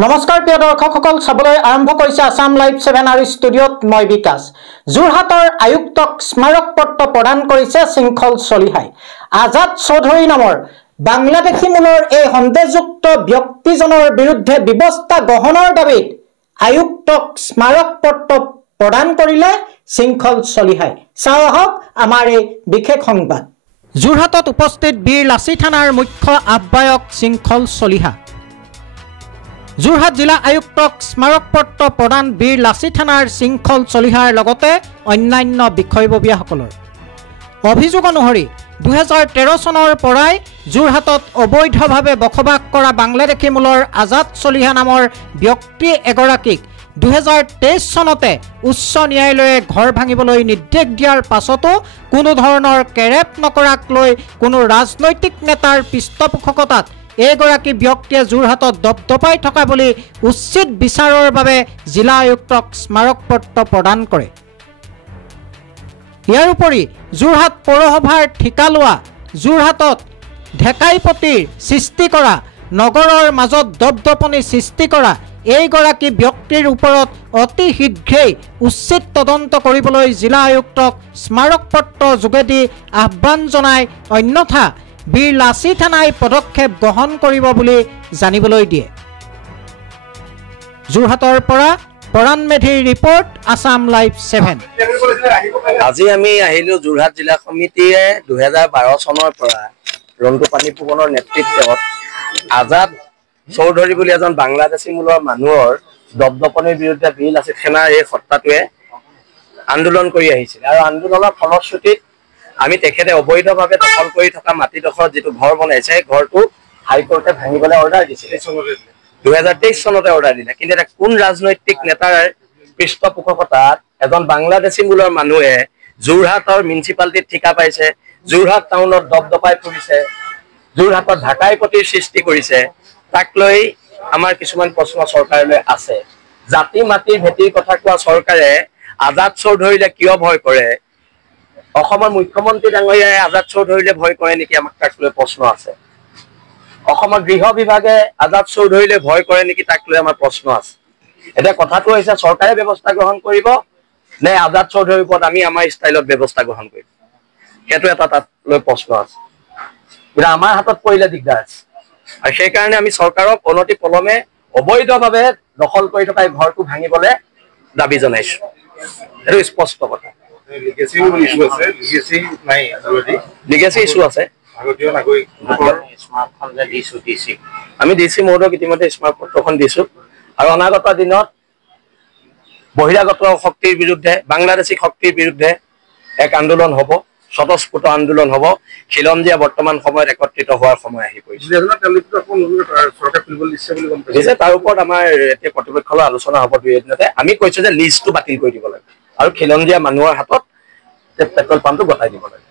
নমস্কাৰ প্ৰিয় দৰ্শকসকল চাবলৈ আৰম্ভ কৰিছে আসাম লাইভ 7 আৰু ষ্টুডিঅ'ত মই বিকাশ। যোৰহাটৰ আয়ুক্তক স্মাৰক পত্ৰ প্ৰদান কৰিছে শৃংখল চলিহাই। আজাদ চৌধুৰী নামৰ বাংলাদেশী মূলৰ এই সন্দেহযুক্ত ব্যক্তিজনৰ বিৰুদ্ধে ব্যৱস্থা গ্ৰহণৰ দাবীত আয়ুক্তক স্মাৰক পত্ৰ প্ৰদান কৰিলে শৃংখল চলিহাই। চাওঁ আহক আমাৰ এই বিশেষ সংবাদ। যোৰহাটত উপস্থিত বীৰ লাচি থানাৰ মুখ্য আহ্বায়ক শৃংখল চলিহা। যোৰহাট জিলা আয়ুক্তক স্মাৰক পত্ৰ প্ৰদান বীৰ লাচি থানাৰ শৃংখল চলিহাৰ লগতে অন্যান্য বিষয়ববীয়াসকলৰ। অভিযোগ অনুসৰি 2013 চনৰ পৰাই যোৰহাটত অবৈধভাৱে বসবাস কৰা বাংলাদেশী মূলৰ আজাদ চলিহা নামৰ ব্যক্তি এগৰাকীক 2023 চনতে উচ্চ ন্যায়ালয়ে ঘৰ ভাঙিবলৈ নিৰ্দেশ দিয়াৰ পাছতো কোনো ধৰণৰ কেৰেপ নকৰাক লৈ কোনো ৰাজনৈতিক নেতাৰ পৃষ্ঠপোষকতাত এগৰাকী ব্যক্তিয়ে যোৰহাটত দপদপাই থকা বুলি উচিত বিচাৰৰ বাবে জিলা আয়ুক্তক স্মাৰক পত্ৰ প্ৰদান কৰে। ইয়াৰ উপৰি যোৰহাট পৌৰসভাৰ ঠিকা লোৱা যোৰহাটত ঢেকাইপতিৰ সৃষ্টি কৰা নগৰৰ মাজত দপদপনি সৃষ্টি কৰা এইগৰাকী ব্যক্তিৰ ওপৰত অতি শীঘ্ৰেই উচিত তদন্ত কৰিবলৈ জিলা আয়ুক্তক স্মাৰক পত্ৰ যোগেদি আহ্বান জনাই, অন্যথা বীৰ লাচি থানাই পদক্ষেপ গ্ৰহণ কৰিব বুলি জানিবলৈ দিয়ে। যোৰহাটৰ পৰা পৰাণ মেধিৰ ৰিপৰ্ট, আসাম লাইভ 7। আজি আমি আহিলো যোৰহাট জিলা সমিতিয়ে 2012 চনৰ পৰা ৰন্তু পানী ফুকনৰ নেতৃত্বত আজাদ চৌধুৰী বুলি এজন বাংলাদেশী মূলৰ মানুহৰ দপদপনিৰ বিৰুদ্ধে বীৰ লাচি থানাৰ এই সত্তাটোৱে আন্দোলন কৰি আহিছিল আৰু আন্দোলনৰ ফলশ্ৰুতিত আমি তেখেতে অবৈধভাৱে দখল কৰি থকা মাটিডোখৰত যিটো ঘৰ বনাইছে ঘৰটো হাইকোৰ্টে ভাঙিবলৈ অৰ্ডাৰ দিছিলে। 2023 চনতে অৰ্ডাৰ দিলে, কিন্তু এটা কোন ৰাজনৈতিক নেতাৰ পৃষ্ঠপোষকতাত এজন বাংলাদেশী মূলৰ মানুহে যোৰহাটৰ মিউনিচিপালিটিত ঠিকা পাইছে, যোৰহাট টাউনত দপদপাই ফুৰিছে, যোৰহাটত ঢাকাইপতিৰ সৃষ্টি কৰিছে, তাক লৈ আমাৰ কিছুমান প্ৰশ্ন চৰকাৰলৈ আছে। জাতি মাটিৰ ভেটিৰ কথা কোৱা চৰকাৰে আজাদ চৌধুৰীলে কিয় ভয় কৰে? অসমৰ মুখ্যমন্ত্ৰী ডাঙৰীয়াই আজাদ চৌধুৰীলে ভয় কৰে নেকি? আমাক তাক লৈ প্ৰশ্ন আছে। অসমৰ গৃহ বিভাগে আজাদ চৌধুৰীলে ভয় কৰে নেকি? তাক লৈ আমাৰ প্ৰশ্ন আছে। এতিয়া কথাটো হৈছে চৰকাৰে ব্যৱস্থা গ্ৰহণ কৰিব নে আজাদ চৌধুৰীৰ ওপৰত আমি আমাৰ ষ্টাইলত ব্যৱস্থা গ্ৰহণ কৰিম, সেইটো এটা তাত লৈ প্ৰশ্ন আছে। কিন্তু আমাৰ হাতত পৰিলে দিগদাৰ আছে আৰু সেইকাৰণে আমি চৰকাৰক অনতি পলমে অবৈধভাৱে দখল কৰি থকা এই ঘৰটো ভাঙিবলৈ দাবী জনাইছো। এইটো স্পষ্ট কথা। লিগেচি ইছ্যু আছে। আমি ডিচি মহোদয়ক ইতিমধ্যে স্মাৰক পত্ৰখন দিছো আৰু অনাগত দিনত বহিৰাগত শক্তিৰ বিৰুদ্ধে, বাংলাদেশী শক্তিৰ বিৰুদ্ধে এক আন্দোলন হ'ব, স্বতঃস্ফূৰ্ত আন্দোলন হ'ব। খিলঞ্জীয়া বৰ্তমান সময়ত একত্ৰিত হোৱাৰ সময় আহি পৰিছে। তাৰ ওপৰত আমাৰ এতিয়া কৰ্তৃপক্ষৰ আলোচনা হ'ব 2 এদিনতে। আমি কৈছো যে লিজটো বাতিল কৰি দিব লাগে আৰু খিলঞ্জীয়া মানুহৰ হাতত পেট্ৰল পাম্পটো গতাই দিব লাগে।